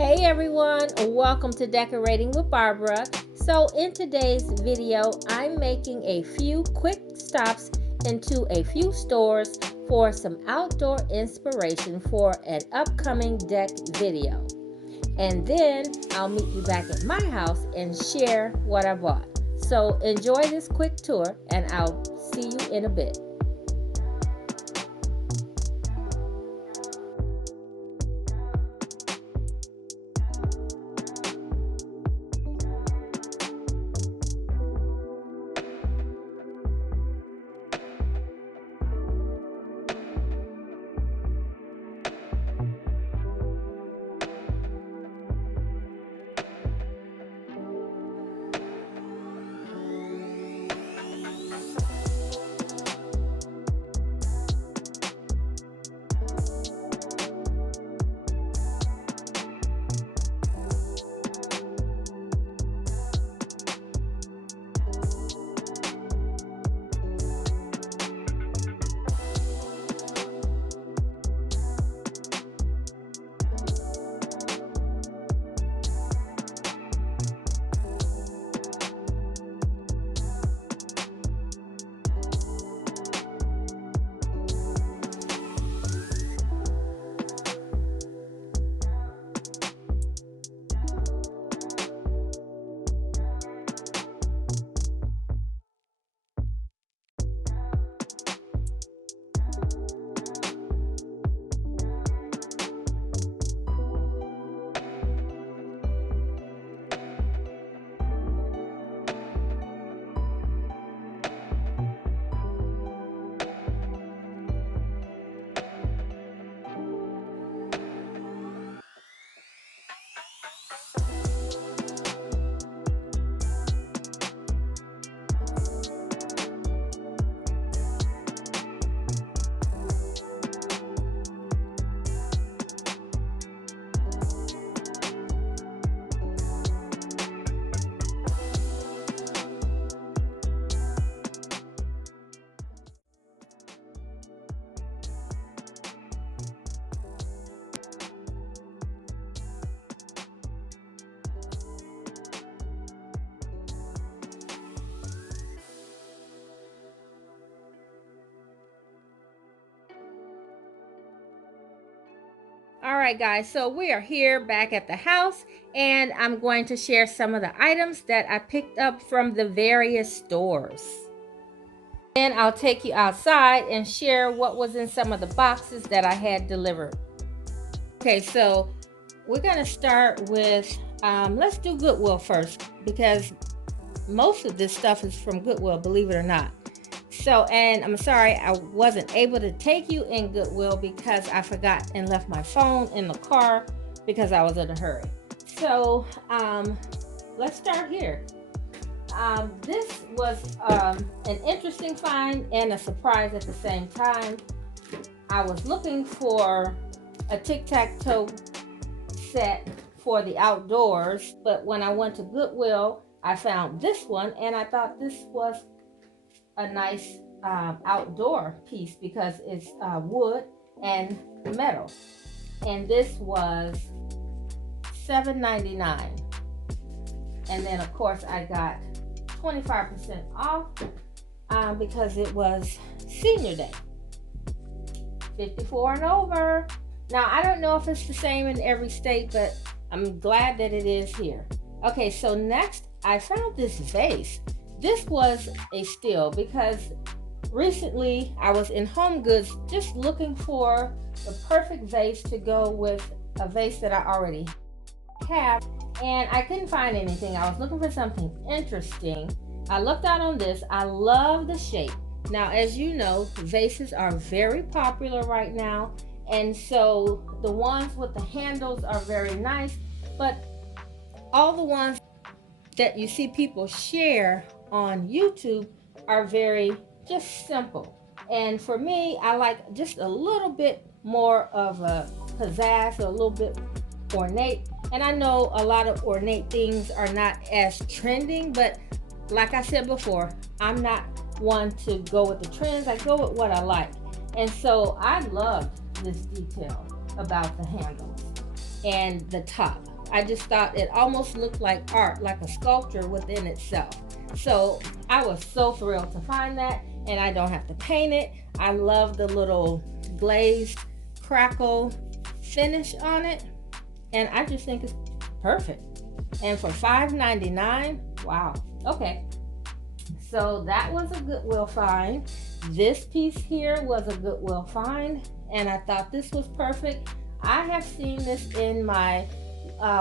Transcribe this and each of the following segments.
Hey everyone, welcome to Decorating with Barbara. So in today's video, I'm making a few quick stops into a few stores for some outdoor inspiration for an upcoming deck video. And then I'll meet you back at my house and share what I bought. So enjoy this quick tour and I'll see you in a bit. All right, guys, so we are here back at the house, and I'm going to share some of the items that I picked up from the various stores. Then I'll take you outside and share what was in some of the boxes that I had delivered. Okay, so we're going to start with, let's do Goodwill first, because most of this stuff is from Goodwill, believe it or not. So, and I'm sorry I wasn't able to take you in Goodwill because I forgot and left my phone in the car because I was in a hurry. So, let's start here. This was an interesting find and a surprise at the same time. I was looking for a tic-tac-toe set for the outdoors, but when I went to Goodwill, I found this one, and I thought this was a nice outdoor piece because it's wood and metal, and this was $7.99. And then of course I got 25% off because it was senior day, 54 and over. Now I don't know if it's the same in every state, but I'm glad that it is here. Okay, so next I found this vase. This was a steal because recently I was in Home Goods just looking for the perfect vase to go with a vase that I already have, and I couldn't find anything. I was looking for something interesting. I looked out on this. I love the shape. Now, as you know, vases are very popular right now, and so the ones with the handles are very nice, but all the ones that you see people share on YouTube are very just simple. And for me, I like just a little bit more of a pizzazz, a little bit ornate. And I know a lot of ornate things are not as trending, but like I said before, I'm not one to go with the trends. I go with what I like. And so I loved this detail about the handles and the top. I just thought it almost looked like art, like a sculpture within itself. So I was so thrilled to find that, and I don't have to paint it. I love the little glazed crackle finish on it, and I just think it's perfect. And for $5.99, wow. Okay, so that was a Goodwill find. This piece here was a Goodwill find, and I thought this was perfect. I have seen this in my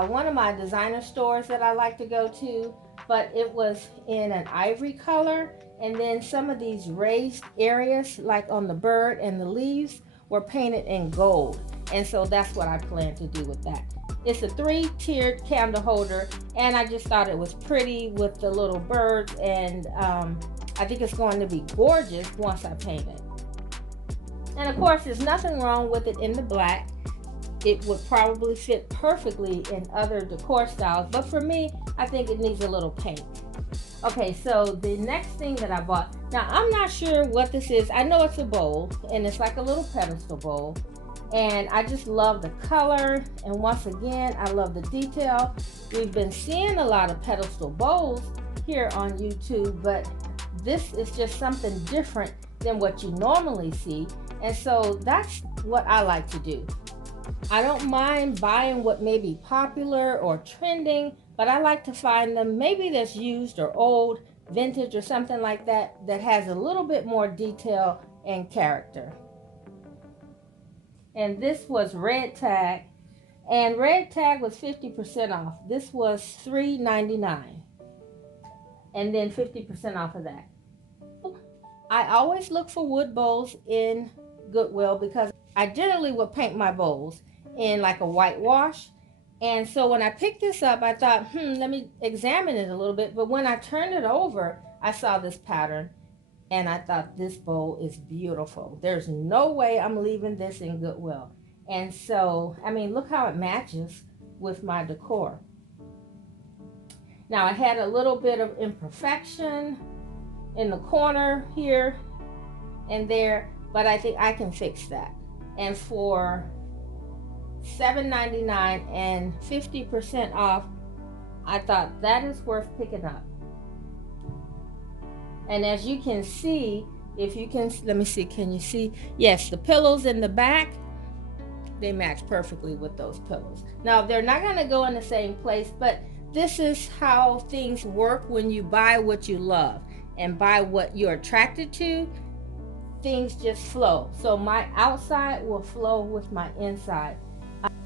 one of my designer stores that I like to go to, but it was in an ivory color, and then some of these raised areas like on the bird and the leaves were painted in gold, and so that's what I plan to do with that. It's a 3-tiered candle holder, and I just thought it was pretty with the little birds, and I think it's going to be gorgeous once I paint it. And of course, there's nothing wrong with it in the black. It would probably fit perfectly in other decor styles, but for me, I think it needs a little paint. Okay, so the next thing that I bought, now I'm not sure what this is. I know it's a bowl, and it's like a little pedestal bowl, and I just love the color, and once again, I love the detail. We've been seeing a lot of pedestal bowls here on YouTube, but this is just something different than what you normally see, and so that's what I like to do. I don't mind buying what may be popular or trending, but I like to find them maybe that's used or old, vintage or something like that, that has a little bit more detail and character. And this was red tag, and red tag was 50% off. This was $3.99, and then 50% off of that. I always look for wood bowls in Goodwill because I generally would paint my bowls in like a whitewash. And so when I picked this up, I thought, let me examine it a little bit. But when I turned it over, I saw this pattern, and I thought, this bowl is beautiful. There's no way I'm leaving this in Goodwill. And so, I mean, look how it matches with my decor. Now, I had a little bit of imperfection in the corner here and there, but I think I can fix that. And for $7.99 and 50% off, I thought that is worth picking up. And as you can see, if you can, let me see, can you see? Yes, the pillows in the back, they match perfectly with those pillows. Now, they're not going to go in the same place, but this is how things work when you buy what you love and buy what you're attracted to. Things just flow. So my outside will flow with my inside.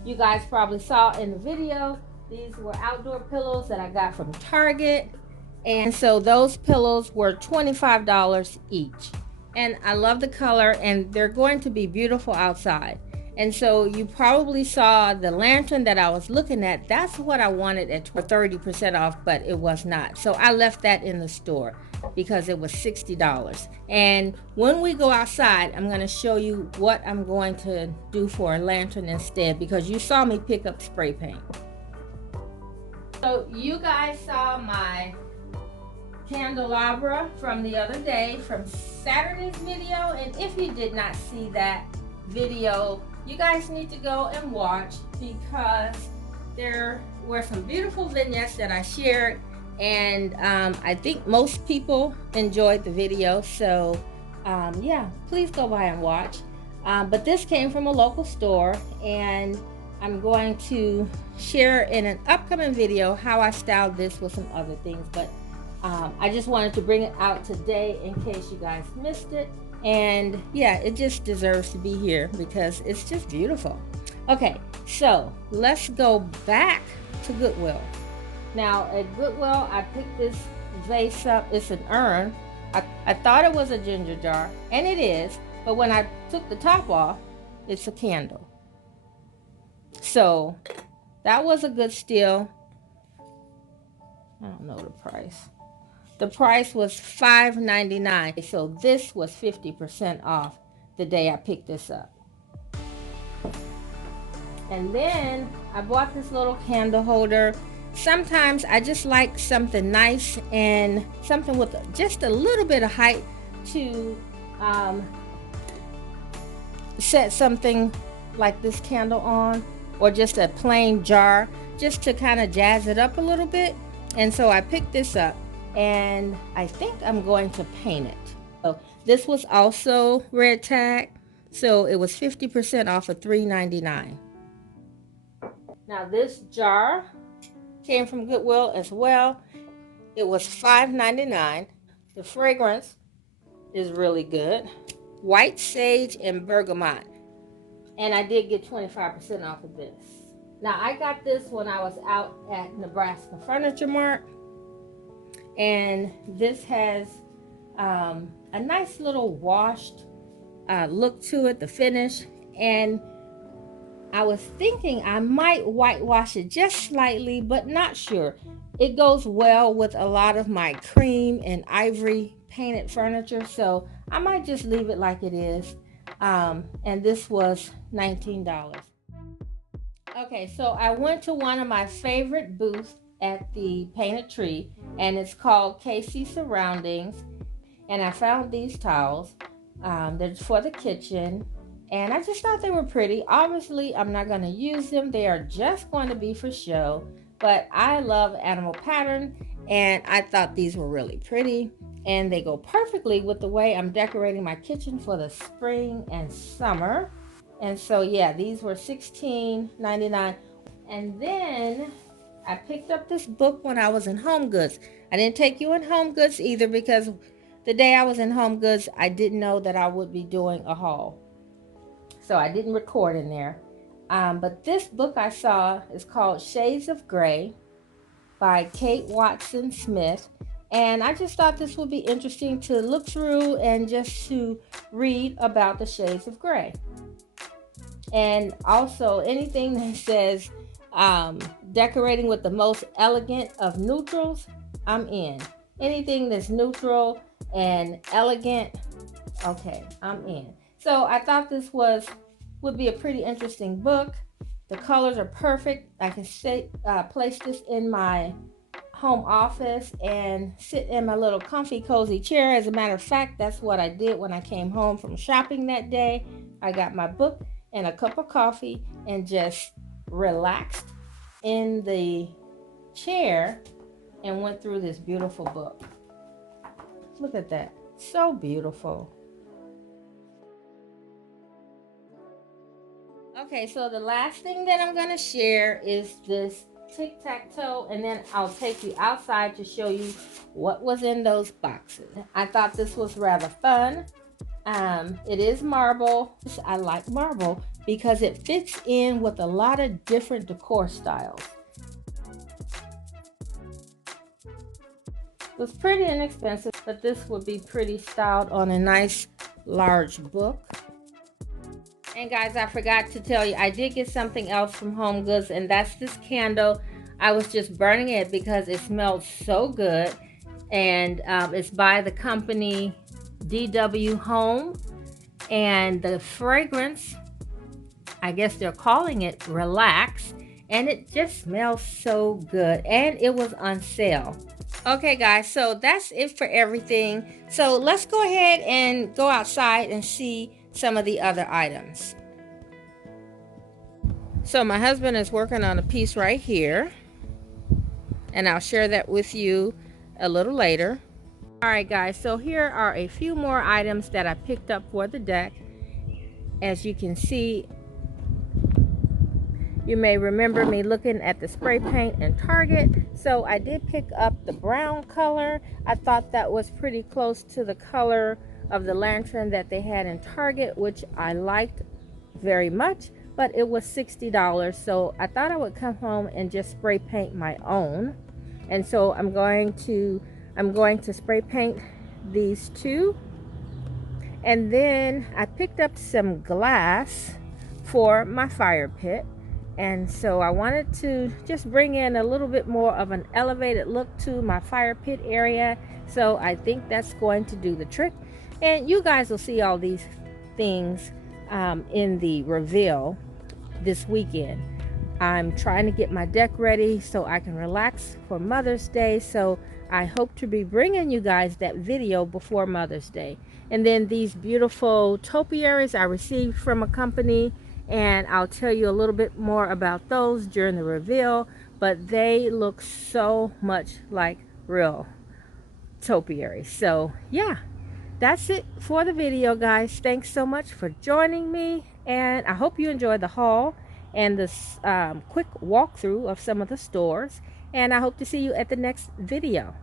You guys probably saw in the video, these were outdoor pillows that I got from Target. And so those pillows were $25 each. And I love the color, and they're going to be beautiful outside. And so you probably saw the lantern that I was looking at. That's what I wanted at 30% off, but it was not. So I left that in the store because it was $60. And when we go outside, I'm going to show you what I'm going to do for a lantern instead, because you saw me pick up spray paint. So you guys saw my candelabra from the other day, from Saturday's video, and if you did not see that video, you guys need to go and watch, because there were some beautiful vignettes that I shared, and I think most people enjoyed the video. So yeah, please go by and watch. But this came from a local store, and I'm going to share in an upcoming video how I styled this with some other things, but I just wanted to bring it out today in case you guys missed it. And yeah, it just deserves to be here because it's just beautiful. Okay, so let's go back to Goodwill. Now at Goodwill, I picked this vase up. It's an urn. I thought it was a ginger jar, and it is, but when I took the top off, it's a candle. So that was a good steal. I don't know the price. The price was $5.99. So this was 50% off the day I picked this up. And then I bought this little candle holder. Sometimes I just like something nice and something with just a little bit of height to set something like this candle on. or just a plain jar, just to kind of jazz it up a little bit. And so I picked this up, and I think I'm going to paint it. So this was also red tag, so it was 50% off of $3.99. Now this jar came from Goodwill as well. It was $5.99. The fragrance is really good. White sage and bergamot. And I did get 25% off of this. Now I got this when I was out at Nebraska Furniture Mart. And this has a nice little washed look to it, the finish. And I was thinking I might whitewash it just slightly, but not sure. It goes well with a lot of my cream and ivory painted furniture, so I might just leave it like it is. And this was $19. Okay, so I went to one of my favorite booths at the Painted Tree, and it's called KC Surroundings. And I found these towels. They're for the kitchen. And I just thought they were pretty. Obviously, I'm not going to use them. They are just going to be for show. But I love animal pattern, and I thought these were really pretty. And they go perfectly with the way I'm decorating my kitchen for the spring and summer. And so, yeah, these were $16.99. And then I picked up this book when I was in Home Goods. I didn't take you in Home Goods either, because the day I was in Home Goods, I didn't know that I would be doing a haul. So I didn't record in there. But this book I saw is called Shades of Grey by Kate Watson Smith. And I just thought this would be interesting to look through and just to read about the shades of gray. And also anything that says decorating with the most elegant of neutrals, I'm in. Anything that's neutral and elegant, okay, I'm in. So I thought this would be a pretty interesting book. The colors are perfect. I can place this in my home office and sit in my little comfy cozy chair. As a matter of fact, that's what I did when I came home from shopping that day. I got my book and a cup of coffee and just relaxed in the chair and went through this beautiful book. Look at that. So beautiful. Okay, so the last thing that I'm going to share is this tic-tac-toe, and then I'll take you outside to show you what was in those boxes. I thought this was rather fun. It is marble. I like marble because it fits in with a lot of different decor styles. It was pretty inexpensive, but this would be pretty styled on a nice large book. And guys, I forgot to tell you, I did get something else from Home Goods, and that's this candle. I was just burning it because it smelled so good. And it's by the company DW Home. And the fragrance, I guess they're calling it Relax. And it just smells so good. And it was on sale. Okay guys, so that's it for everything. So let's go ahead and go outside and see some of the other items. So my husband is working on a piece right here, and I'll share that with you a little later. Alright guys, so here are a few more items that I picked up for the deck. As you can see, you may remember me looking at the spray paint in Target. So I did pick up the brown color. I thought that was pretty close to the color of the lantern that they had in Target, which I liked very much, but it was $60. So I thought I would come home and just spray paint my own. And so I'm going to spray paint these two. And then I picked up some glass for my fire pit. And so I wanted to just bring in a little bit more of an elevated look to my fire pit area. So I think that's going to do the trick. And you guys will see all these things in the reveal this weekend. I'm trying to get my deck ready so I can relax for Mother's Day. So I hope to be bringing you guys that video before Mother's Day. And then these beautiful topiaries I received from a company. and I'll tell you a little bit more about those during the reveal, but they look so much like real topiaries. So yeah, that's it for the video, guys. Thanks so much for joining me, and I hope you enjoyed the haul and this quick walkthrough of some of the stores, and I hope to see you at the next video.